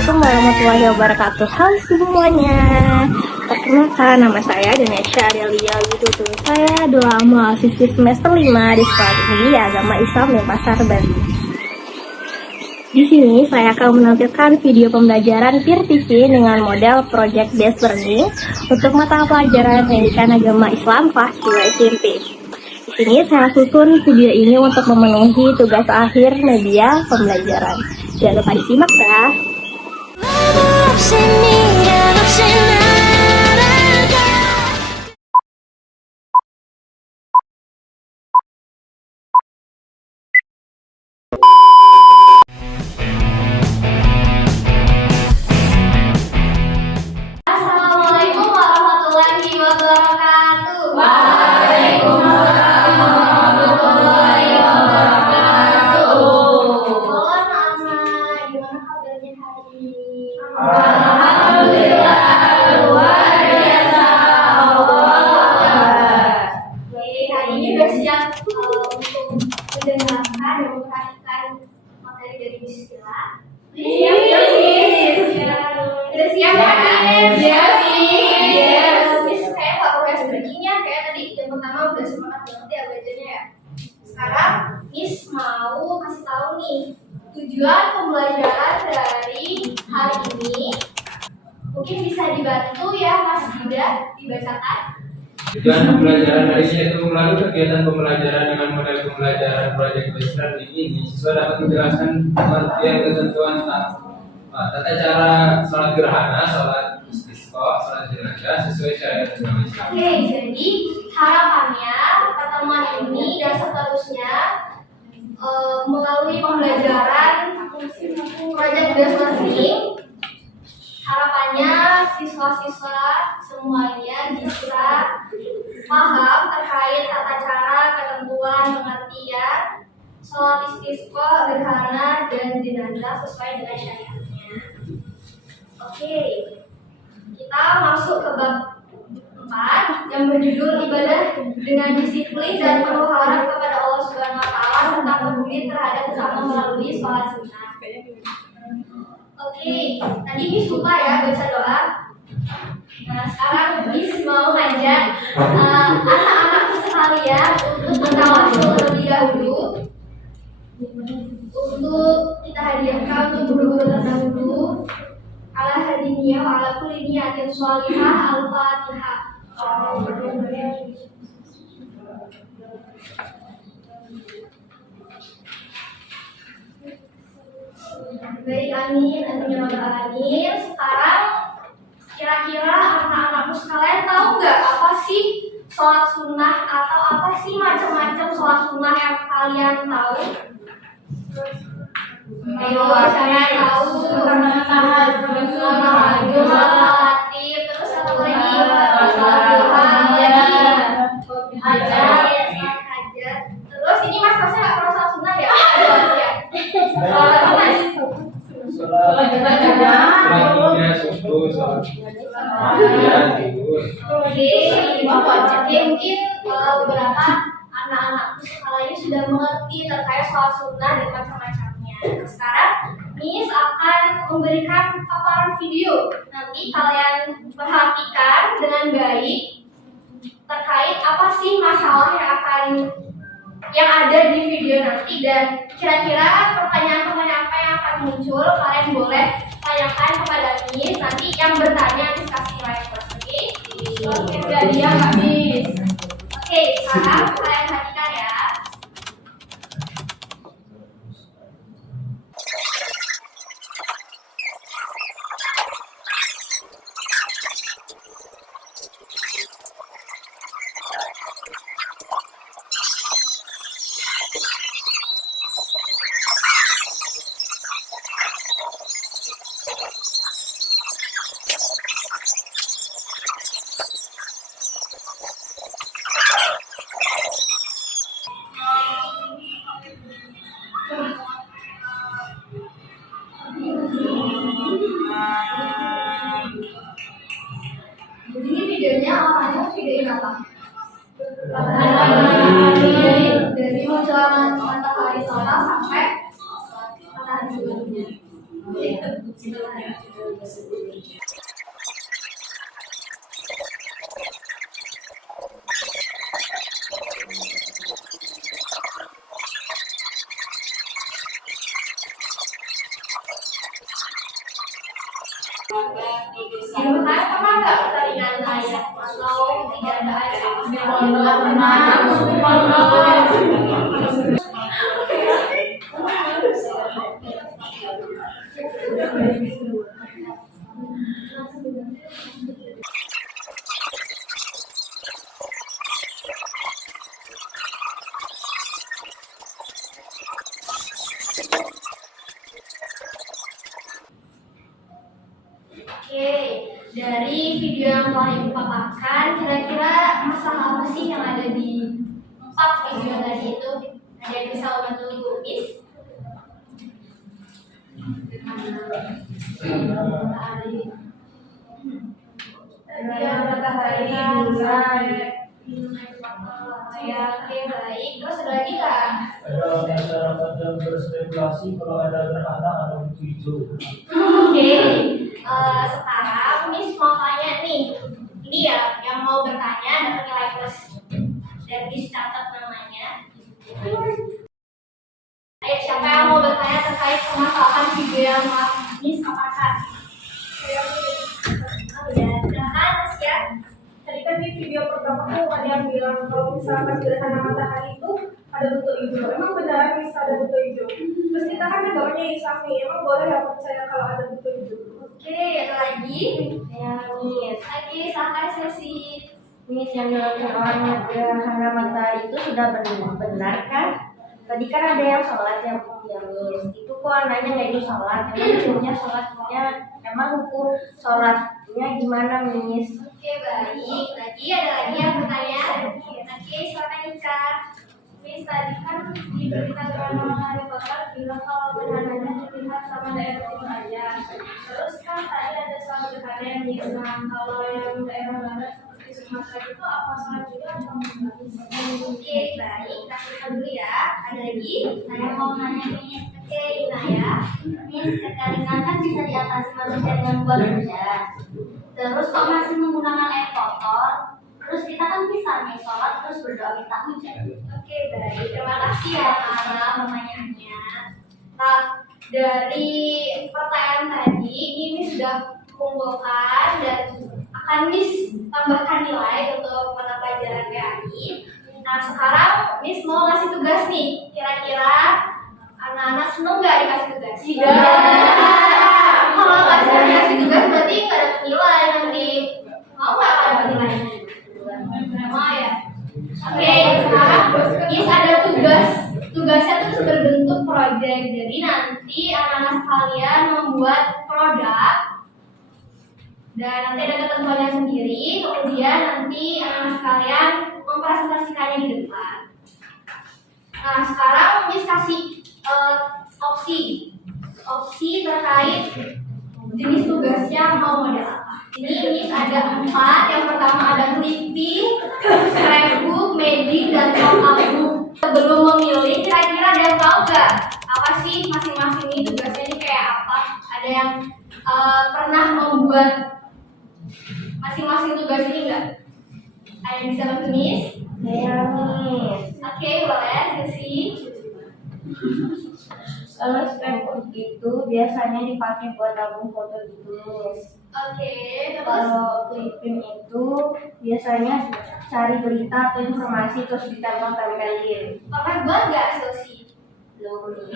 Assalamualaikum warahmatullahi wabarakatuh. Halo semuanya. Perkenalkan, nama saya Danesha Adelia Widudu. Saya adalah mahasiswi semester 5 di Sekolah Tinggi Agama Islam Denpasar, Bali. Di sini saya akan menampilkan video pembelajaran Peer TV dengan model Project Based Learning untuk mata pelajaran Pendidikan Agama Islam kelas 2 SMP. Di sini saya susun video ini untuk memenuhi tugas akhir media pembelajaran. Jangan lupa disimak ya. Assalamualaikum warahmatullahi wabarakatuh. Gimana kabarnya hari ini? Alhamdulillah, luar biasa. Oke, hari ini udah siap untuk mendengarkan dan memperhatikan materi dari Bismillah. Siap, Sis. Udah siap ya? Siap, Sis. Miss kayak nggak progres begini kayak tadi yang pertama udah semangat banget ya belajarnya ya. Sekarang Miss mau kasih tahu nih tujuan pembelajaran dari hari ini. Mungkin bisa dibantu ya Mas Yuda dibacakan. Tujuan pembelajaran hari ini yaitu melalui kegiatan pembelajaran dengan model pembelajaran Project Based Learning ini, siswa dapat menjelaskan pengertian ketentuan tata cara sholat gerhana, sholat istisqa, sholat jenazah sesuai syariat agama Islam. Oke, jadi harapannya pertemuan ini dan seterusnya melalui pembelajaran Project Based Learning, harapannya siswa-siswa semuanya bisa paham terkait tata cara, ketentuan, pengertian sholat istisqa, gerhana, dan jenazah sesuai dengan syariatnya. Oke, kita masuk ke bab 4 yang berjudul ibadah dengan disiplin dan penuh harap kepada Allah Subhanahu wa taala serta peduli terhadap sesama melalui sholat sunnah. Oke, tadi Miss lupa ya baca doa. Nah, sekarang Miss mau ngajak anak-anakku sekalian untuk bertawasul terlebih dahulu. Untuk kita hadiahkan untuk guru-guru terdahulu. Ala hadiniya wa ala kulli niyatin sholihah. Al-Fatihah. Baik, amin, amin ya rabbal alamin. Sekarang kira-kira anak-anakku sekalian tahu nggak apa sih sholat sunnah atau apa sih macam-macam sholat sunnah yang kalian tahu? Ayo, saya tahu tahajud, sholat rawatib, terus apa lagi? Sholat duha, hajat. Terus ini mas-masnya nggak pernah sholat sunnah ya? Sholat mas. Sholat idnya subuh, sholat tidur. Oke, mungkin beberapa anak-anakku sekalian sudah mengerti terkait sholat sunnah dan macam-macamnya. Sekarang Miss akan memberikan paparan video. Nanti kalian perhatikan dengan baik terkait apa sih masalah yang ada di video nanti, dan kira-kira pertanyaan-pertanyaan apa yang akan muncul kalian boleh tanyakan kepada Miss. Nanti yang bertanya Miss kasih like plus, oke? Oke, udah dia Kak Miss. Oke, sekarang kalian perhatikan ya. Jadi videonya awalnya videoin apa? Dari menjelang matahari total sampai matahari sebelumnya. Kalian pernah nggak pertandingan layak atau tidak ada air sama Oke, dari video yang telah ibu paparkan, kira-kira masalah apa sih yang ada di 4 video tadi itu? Ada yang bisa membantu ibu Miss? Matahari, bulan, ya, oke baik. Terus ada lagi nggak? Ada masyarakat yang berspekulasi kalau ada gerhana ada buku hijau. Oke, sekarang Miss mau tanya nih, ini ya yang mau bertanya dapat nilai plus dan dicatat namanya. Ayo siapa yang mau bertanya terkait permasalahan video yang Miss paparkan? Ya, silakan Mas ya. Tadi kan di video pertama tuh ada yang bilang kalau misalkan gerhana matahari itu ada bentuk hijau. Emang beneran bisa ada bentuk hijau? Terus kita kan negaranya Islam nih, emang boleh ya percaya kalau ada bentuk hijau? Oke, ada lagi. Ya, Miss. Oke, silakan sesi. Miss, yang dilakukan orang gerhana matahari itu sudah benar kan? Tadi kan ada yang sholat yang Miss. Itu kok anaknya nggak ikut sholat? Emang hukumnya sholatnya, emang hukum sholatnya gimana, Miss? Oke, baik. Lagi ada lagi yang bertanya. Oke, silakan Ica. Miss, tadi kan di berita gerhana matahari total bilang kalau gerhananya terlihat sama daerah timur aja. Terus kan tadi ada suatu gerhana yang di Islam. Kalau yang daerah barat seperti Sumatera itu apa salah juga atau enggak? Oke, baik. Kita dulu ya. Ada lagi? Saya mau nanya Miss. Oke, Inaya. Miss, kekeringan kan bisa diatasi manusia dengan buat hujan. Terus kok masih menggunakan air kotor? Terus kita kan bisa nih sholat terus berdoa minta hujan. Oke, baik. Terima kasih ya Nara pertanyaannya. Nah, dari pertanyaan tadi, ini sudah mengumpulkan dan akan Miss tambahkan nilai untuk mata pelajaran PAI. Nah, sekarang Miss mau ngasih tugas nih. Kira-kira anak-anak seneng nggak dikasih tugas? Kalau nggak seneng dikasih tugas berarti nggak dapat nilai nanti. Mau nggak dapat nilai? Mau ya? Oke, sekarang Miss ada tugas. Tugasnya terus berbentuk proyek. Jadi nanti anak-anak sekalian membuat produk dan nanti ada ketentuannya sendiri. Kemudian nanti anak-anak sekalian mempresentasikannya di depan. Nah, sekarang Miss kasih opsi terkait jenis tugasnya mau model apa. Ini Miss ada 4. Yang pertama ada clipping, scrapbook, magic, dan pop-up book. Sebelum memilih, kira-kira ada yang tahu nggak apa sih masing-masing ini tugasnya ini kayak apa? Ada yang pernah membuat masing-masing tugas ini nggak? Ada yang bisa bantu Miss? Ya, Miss. Oke, boleh sesi. Kalau scrapbook itu biasanya dipakai buat album foto gitu, Miss. Oke, terus Kalau clipping itu biasanya cari berita atau informasi terus ditempel-tempelin. pernah buat nggak sesi? Belum, Miss.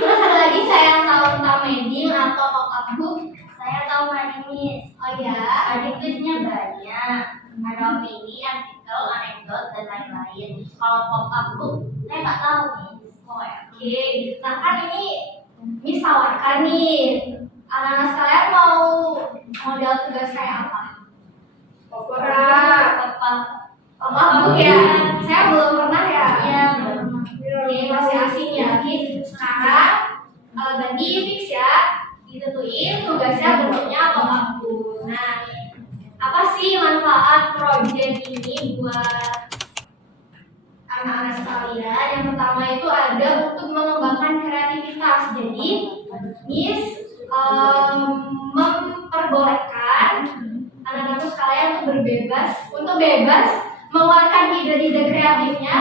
Terus ada lagi saya yang tahu tentang media atau pop-up book. Saya tahu ini, Miss. Oh ya, Ada tulisnya banyak. Ada opini, artikel, anekdot, dan lain-lain. Kalau pop-up book, saya nggak tahu, Miss. oh ya, oke. Nah kan ini misalkan nih anak-anak sekalian mau model tugas kayak apa? Pop-up book ya. Saya belum pernah ya. Iya, belum. Oke, masih asing ya. Oke, sekarang tadi fix ya. Ditentuin tugasnya bentuknya pop-up book. Nah, apa sih manfaat proyek ini buat anak-anak sekalian? Yang pertama itu ada untuk mengembangkan kreativitas. Jadi Miss memperbolehkan anak-anak sekalian untuk bebas mengeluarkan ide-ide kreatifnya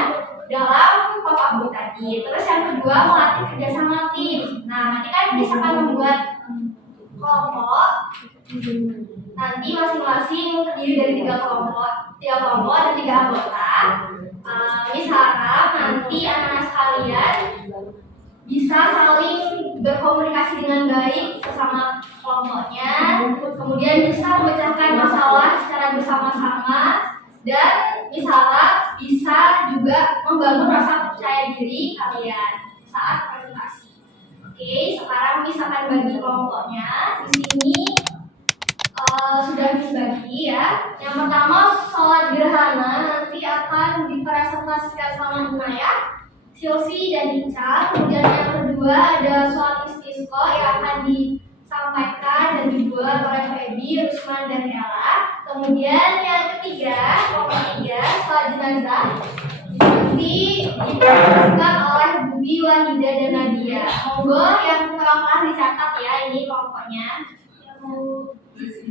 dalam pop-up book tadi. Terus yang kedua, melatih kerjasama tim. Nah, nanti kan bisa akan membuat kelompok. Nanti masing-masing terdiri dari 3 kelompok ada 3 anggota. Miss harap nanti anak-anak sekalian bisa saling berkomunikasi dengan baik sesama kelompoknya, kemudian bisa memecahkan masalah secara bersama-sama, dan Miss harap bisa juga membangun rasa percaya diri kalian saat presentasi. Oke, sekarang Miss akan bagi kelompoknya. Di sini sudah Miss bagi ya. Yang pertama, sholat gerhana nanti akan dipresentasikan sama Inaya, Silsi, dan Ica. Kemudian yang kedua ada sholat istisqa yang akan disampaikan dan dibuat oleh Feby, Rusman, dan Ella. Kemudian yang ketiga, kelompok 3, sholat jenazah nanti dipresentasikan oleh Bubi, Wahida, dan Nadia. Monggo yang telah dicatat ya, ini kelompoknya.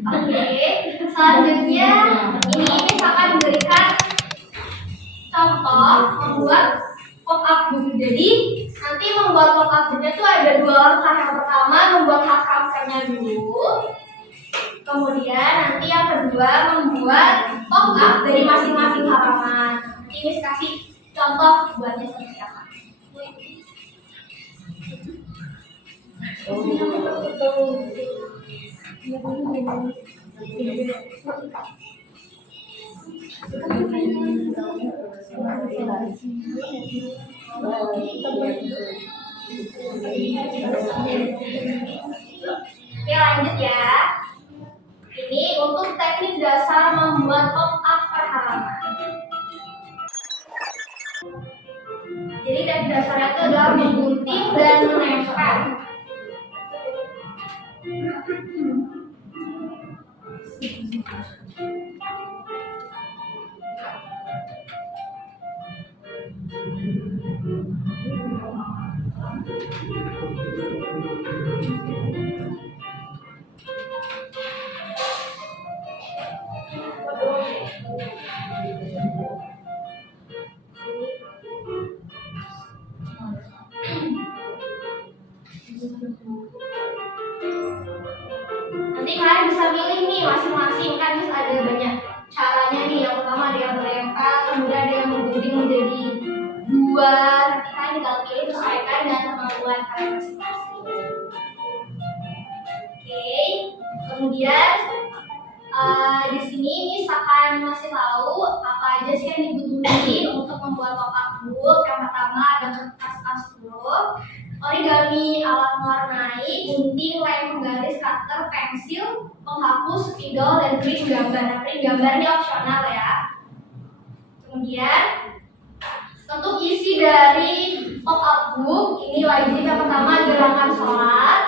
Oke, selanjutnya ini misalkan memberikan contoh membuat pop-up book. Jadi nanti membuat pop-up booknya itu ada 2 langkah. Yang pertama membuat hard covernya dulu, kemudian nanti yang kedua membuat pop-up dari masing-masing halaman. Ini kasih contoh buatnya seperti apa. Oke, lanjut ya. Ini untuk teknik dasar membuat pop-up per halaman. Jadi teknik dasarnya itu adalah menggunting dan menempel. Nanti kalian bisa milih nih masing-masing, kan bisa ada banyak caranya nih. Yang pertama ada yang menempel, kemudian ada yang menggunting menjadi 2. Nanti kalian tinggal pilih sesuaikan dengan kemampuan kalian masing-masing. Oke, kemudian di sini Miss akan masih tahu apa aja sih yang dibutuhin untuk membuat pop-up book. Yang pertama ada kertas A10, origami alat mewarnai, gunting, lem penggaris, cutter, pensil, penghapus, spidol, dan print gambar. Nah, print gambar ini opsional ya. Kemudian untuk isi dari pop-up book ini wajib yang pertama gerakan sholat,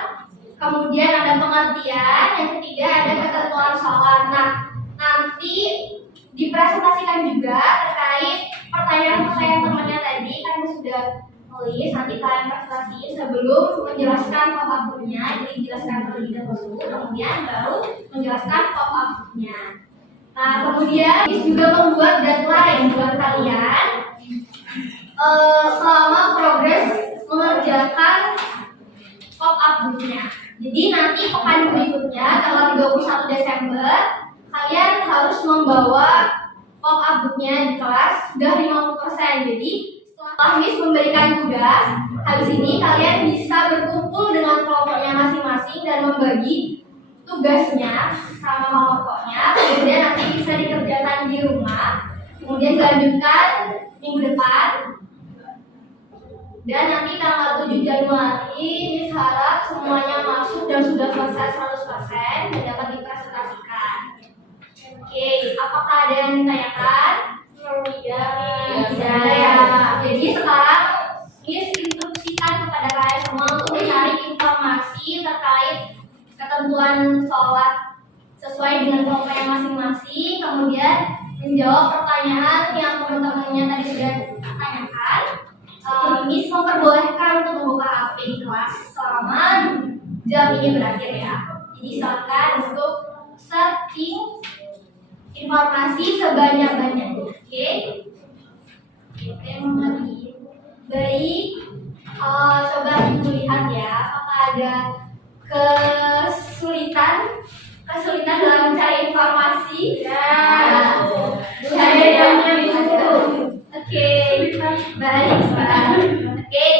kemudian ada pengertian, yang ketiga ada ketentuan sholat. Nah, nanti dipresentasikan juga terkait pertanyaan-pertanyaan temannya tadi kan sudah nulis. Nanti kalian presentasiin sebelum menjelaskan pop-up booknya. Jadi dijelaskan terlebih dahulu, kemudian baru menjelaskan pop-up booknya. Nah, kemudian juga membuat deadline buat kalian selama progres mengerjakan pop-up booknya. Jadi nanti pekan berikutnya tanggal 31 Desember kalian harus membawa pop-up booknya di kelas sudah 50%. Jadi setelah Miss memberikan tugas, habis ini kalian bisa berkumpul dengan kelompoknya masing-masing dan membagi tugasnya sama kelompoknya. Kemudian nanti bisa dikerjakan di rumah, kemudian dilanjutkan minggu depan. Dan nanti tanggal 7 Januari Miss harap semuanya masuk dan sudah selesai 100% dan dapat dipresentasikan. Oke, apakah ada yang ditanyakan? Ya. Jadi sekarang Miss instruksikan kepada kalian semua untuk mencari informasi terkait ketentuan sholat sesuai dengan kelompoknya masing-masing. Kemudian menjawab pertanyaan yang teman-temannya tadi sudah tanyakan. Miss memperbolehkan untuk membuka HP di kelas selama jam ini berakhir ya. Jadi silakan untuk searching informasi sebanyak-banyaknya. Oke? Oke, baik. Coba ibu lihat ya, apakah ada kesulitan dalam mencari informasi? Ya, saya yang itu. Oke, baik Pak. Oke,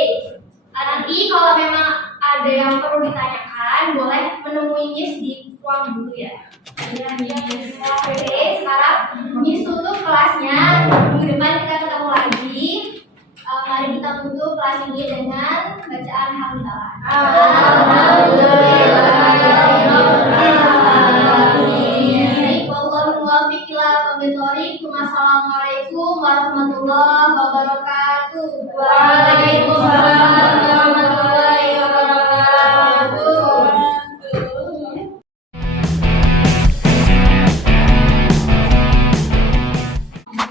nanti kalau memang ada yang perlu ditanyakan, boleh menemui Miss di ruang guru ya. Oke, sekarang Miss tutup kelasnya. Minggu depan kita ketemu lagi. Mari kita tutup kelas ini dengan bacaan hamdalah. Assalamualaikum warahmatullahi wabarakatuh. Waalaikumsalam warahmatullahi wabarakatuh.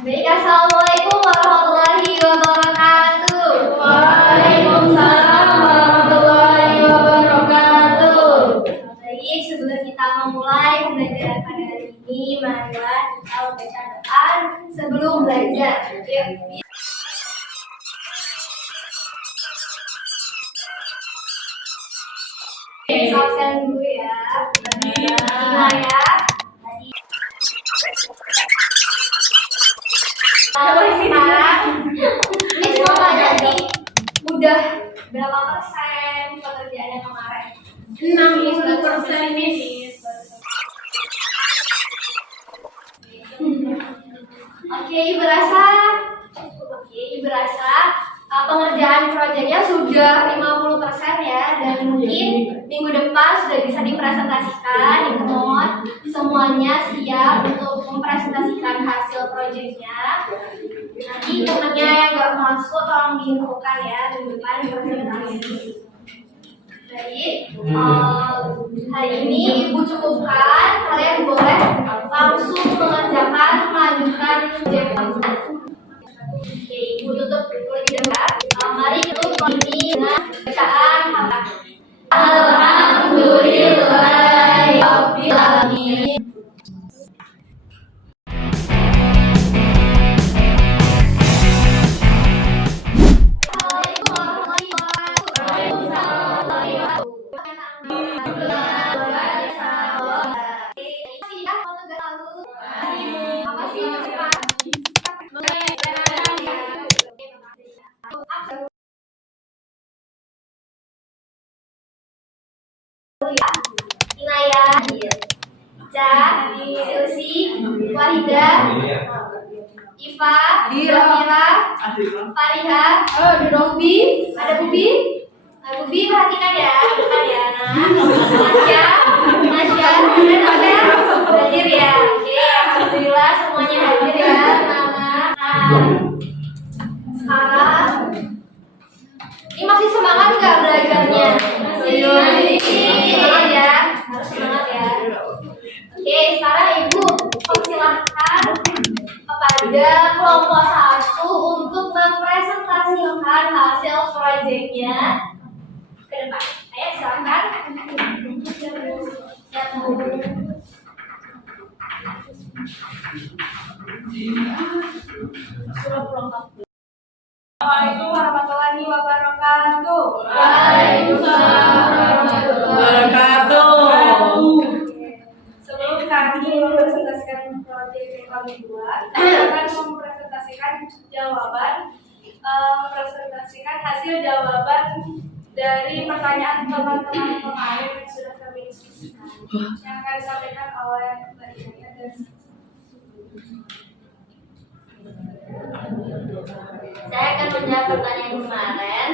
Baik, assalamualaikum warahmatullahi wabarakatuh. Waalaikumsalam warahmatullahi wabarakatuh. Baik, sebelum kita memulai pembelajaran pada hari ini, marilah kita membaca doa sebelum belajar. Yuk. Absen dulu ya. Ya. Sekarang Miss mau tanya nih, udah berapa persen pekerjaannya kemarin? 60% Miss. Oke, berasa pengerjaan proyeknya sudah 50% ya, dan mungkin minggu depan sudah bisa dipresentasikan, ikut semuanya siap untuk mempresentasikan hasil proyeknya. Nanti temennya yang nggak masuk tolong diinfokan ya, minggu depan presentasi. Baik, hari ini Ibu cukupkan, kalian boleh langsung mengerjakan melanjutkan proyek tersebut. Oke, Ibu tutup lebih dahulu. Mari kita tutup ini dengan bacaan hamdalah. Alhamdulillahirabbil alamin. Inaya, Ica, Susi, Wahida, Iva, Zafira, Fariha, ada Bubi, perhatikan ya, Nasya, hadir ya. Oke, alhamdulillah semuanya hadir ya. Sekarang ini masih semangat nggak belajarnya? Semangat ya, harus semangat ya. Oke, sekarang Ibu persilahkan kepada kelompok 1 untuk mempresentasikan hasil proyeknya ke depan. Ayo silakan. Assalamualaikum warahmatullahi wabarakatuh. Waalaikumsalam warahmatullahi wabarakatuh. Sebelum kami mempresentasikan proyek yang kami buat, kita akan mempresentasikan hasil jawaban dari pertanyaan teman-teman kemarin yang sudah kami diskusikan, yang akan disampaikan oleh Mbak Inaya dan saya akan menjawab pertanyaan kemarin.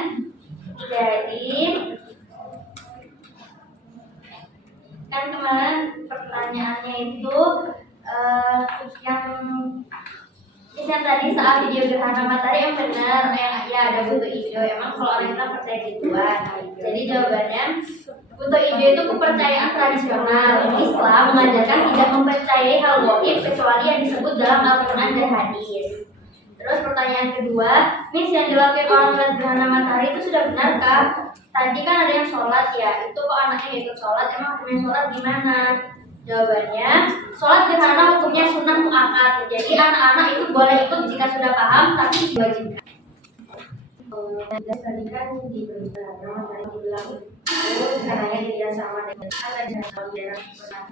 Jadi kan kemarin pertanyaannya itu yang tadi soal video gerhana matahari yang benar, yang ya ada butuh hijau. Emang kalau orang kita percaya gituan. Jadi jawabannya butuh hijau itu kepercayaan tradisional. Islam mengajarkan tidak mempercayai hal gaib kecuali yang disebut dalam Al-Quran dan hadis. Terus pertanyaan kedua, Miss, yang dilakukan orang melihat gerhana matahari itu sudah benarkah? tadi kan ada yang sholat ya, itu kok anaknya nggak ikut sholat, emang hukumnya sholat gimana? Jawabannya, sholat gerhana hukumnya sunnah muakkad. Jadi anak-anak itu boleh ikut jika sudah paham, tapi diwajibkan. Tadi kan di berita, tadi dibilang karena dia sama dengan ada jalan dia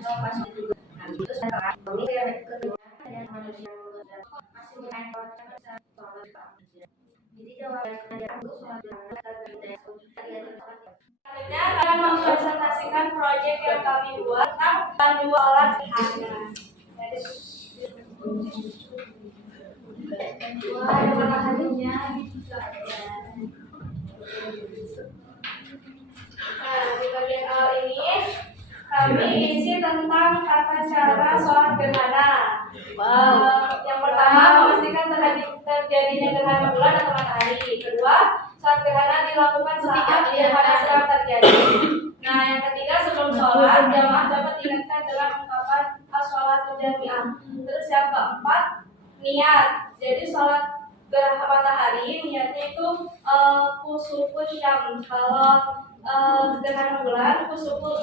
pas juga. Itu sekarang ini yang kedua ada manusia masih mengenai jadi jawabannya aku sholat Selanjutnya akan mempresentasikan proyek yang kami buat tentang panduan sholat gerhana. ada mataharinya. Nah, di bagian awal ini kami isi tentang tata cara sholat gerhana. Yang pertama, memastikan terjadinya gerhana bulan atau matahari. Kedua, sholat gerhana dilakukan saat gerhana sedang terjadi. Nah, yang ketiga, sebelum sholat, jamaah dapat diingatkan dengan ungkapan as-sholatu jami'ah. Terus yang keempat, niat. Jadi sholat gerhana matahari niatnya itu kusufus syams. Kalau gerhana bulan kusuful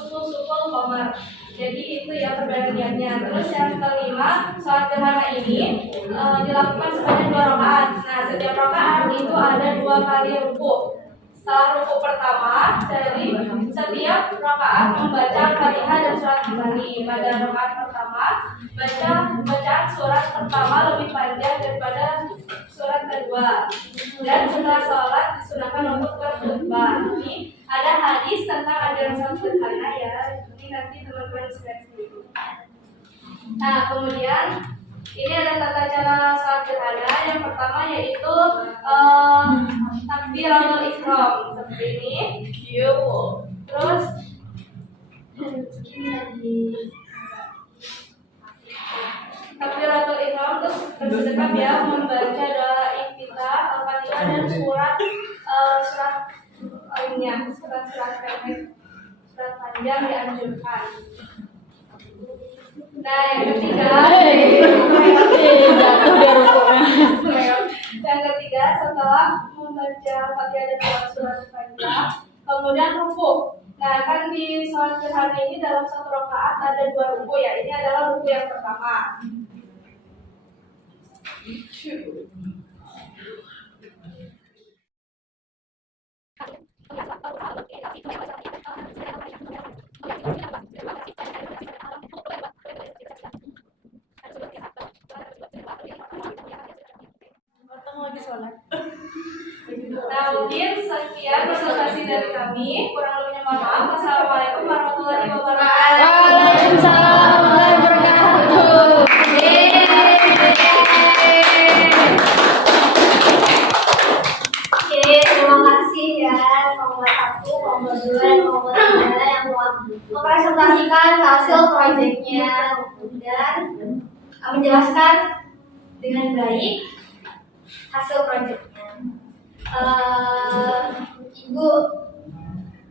qamar. Jadi itu ya perbedaan niatnya. Terus yang kelima, sholat gerhana ini dilakukan sebanyak 2 rakaat. Nah, setiap rakaat itu ada 2 kali ruku. Setelah ruku pertama, dari setiap rakaat membaca Al-Fatihah dan surat Ibrahim. Pada rakaat pertama, bacaan surat pertama lebih panjang daripada surat kedua. Dan setelah sholat disunahkan untuk berkhutbah. Ini ada hadis tentang ajaran sholat gerhana ya. Ini nanti teman-teman seleksi dulu. Nah, kemudian ini ada tata cara sholat gerhana. Yang pertama yaitu takbiratul ihram seperti ini. Terus takbiratul ihram terus bersedekap ya, membaca doa iftitah, Al-Fatihah dan surat lainnya, surat pendek, surat panjang dianjurkan. Nah, yang ketiga, setelah membaca Al-Fatihah dan surat panjang, kemudian ruku. Nah, kan di sholat gerhana ini dalam 1 rakaat ada 2 ruku ya. Ini adalah ruku yang pertama. Nah, mungkin sekian presentasi dari kami. Kurang lebihnya mohon maaf. Wassalamualaikum warahmatullahi wabarakatuh. Waalaikumsalam warahmatullahi wabarakatuh. Oke, terima kasih ya kelompok 1, kelompok 2, dan kelompok 3 yang telah mempresentasikan hasil proyeknya dan menjelaskan dengan baik hasil proyeknya. Ibu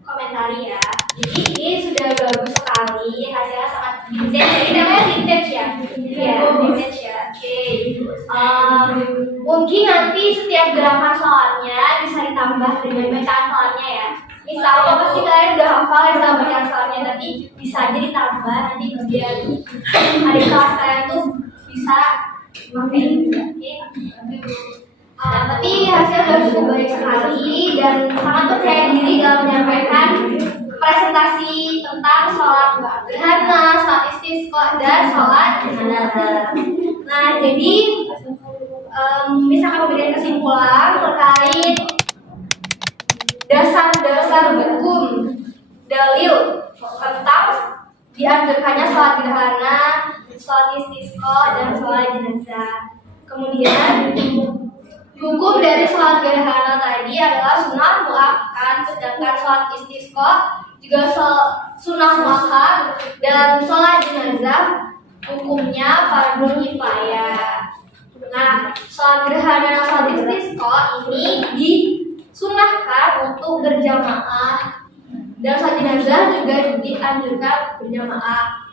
komentari ya. Jadi ini sudah bagus sekali, hasilnya sangat vintage. Jadi namanya vintage ya. Iya, vintage ya. Oke. Mungkin nanti setiap gerakan sholatnya bisa ditambah dengan bacaan sholatnya ya. Misalnya pasti kalian udah hafal ya sama bacaan sholatnya, tapi bisa aja ditambah nanti biar adik kelas kalian tuh bisa pakai itu ya. Oke. Tapi hasil sudah cukup baik sekali dan sangat percaya diri dalam menyampaikan presentasi tentang sholat gerhana, sholat istisqa, dan sholat jenazah. Nah, jadi bisa kami berikan kesimpulan terkait dasar-dasar hukum dalil tentang dianjurkannya sholat gerhana, sholat istisqa, dan sholat jenazah. Kemudian hukum dari sholat gerhana tadi adalah sunnah muakkad, sedangkan sholat istisqa juga sunnah muakkad, dan sholat jenazah hukumnya fardu kifayah. Nah, sholat gerhana dan sholat istisqa ini disunahkan untuk berjamaah, dan sholat jenazah juga dianjurkan berjamaah.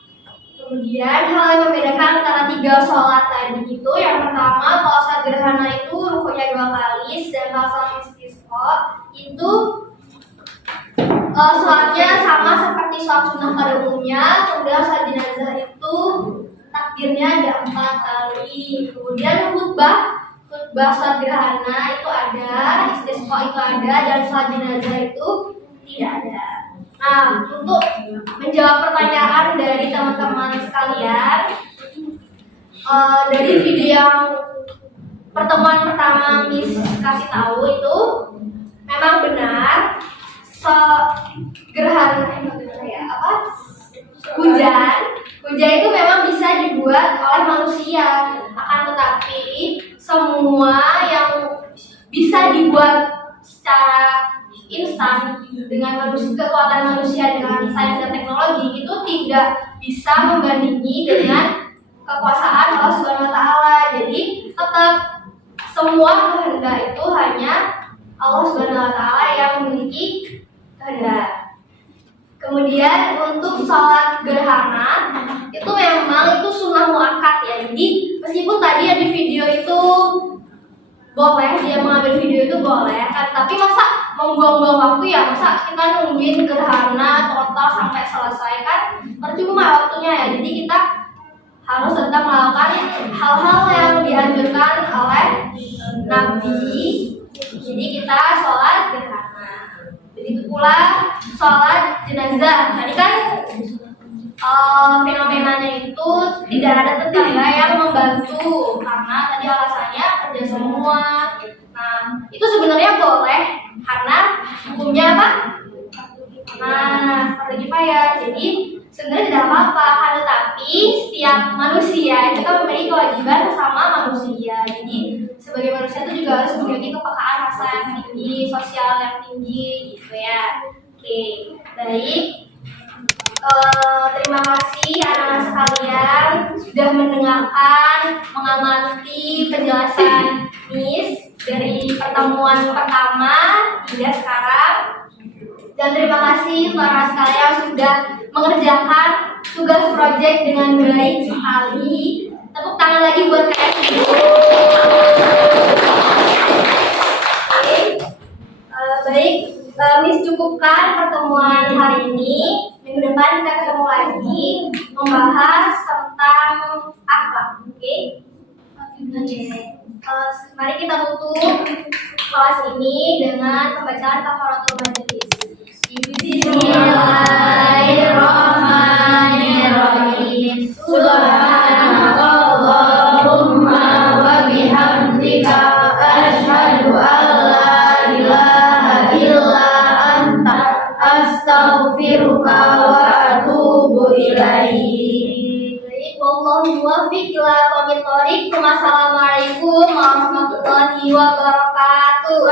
Kemudian hal yang membedakan antara 3 sholat tadi itu, yang pertama kalau sholat gerhana itu rukunya 2 kali, sedangkan sholat istisqa itu Sholatnya sama seperti sholat sunnah pada umumnya. Kemudian sholat jenazah itu takbirnya ada 4 kali. Kemudian khutbah sholat gerhana itu ada, istisqa itu ada, dan sholat jenazah itu tidak ada. Nah, untuk menjawab pertanyaan dari teman-teman sekalian, dari video yang pertemuan pertama Miss kasih tahu itu memang benar hujan itu memang bisa dibuat oleh manusia, akan tetapi semua yang bisa dibuat secara instan dengan kekuatan manusia dengan sains dan teknologi itu tidak bisa membandingi dengan kekuasaan Allah Subhanahu wa taala. Jadi tetap semua kehendak itu hanya Allah Subhanahu wa taala yang memiliki kehendak. Kemudian untuk sholat gerhana itu memang itu sunnah muakkad ya. Jadi meskipun tadi ya di video itu boleh dia mengambil video itu boleh kan, tapi masa membuang-buang waktu ya, masa kita nungguin gerhana total sampai selesai kan percuma waktunya ya. Jadi kita harus tetap melakukan hal-hal yang dianjurkan oleh Nabi. Jadi kita sholat gerhana. Begitu pula sholat jenazah. Tadi kan fenomenanya itu tidak ada tetangga yang membantu karena tadi alasannya kerja semua. Nah, itu sebenarnya boleh karena hukumnya apa? Nah, fardu kifayah. Jadi sebenarnya tidak apa-apa, kan, tetapi setiap manusia itu kan memiliki kewajiban sama manusia. Jadi sebagai manusia itu juga harus memiliki kepekaan rasa yang tinggi, sosial yang tinggi, gitu ya. Oke, baik. Terima kasih anak-anak sekalian sudah mendengarkan, mengamati penjelasan Miss dari pertemuan pertama hingga sekarang. Dan terima kasih untuk anak sekalian sudah mengerjakan tugas proyek dengan baik sekali. Tepuk tangan lagi buat kalian dulu. Baik, Miss cukupkan pertemuan hari ini. Minggu depan kita ketemu lagi membahas tentang akhlak. Oke? Mari kita tutup kelas ini dengan pembacaan kafaratul majlis. Bismillahirrahmanirrahim. Subhanakallahumma wa bihamdika asyhadu an la ilaha illa anta astaghfiruka wa atubu ilaik. Wallahu muwaffiq ila aqwamit thoriq. Wassalamualaikum warahmatullahi wabarakatuh.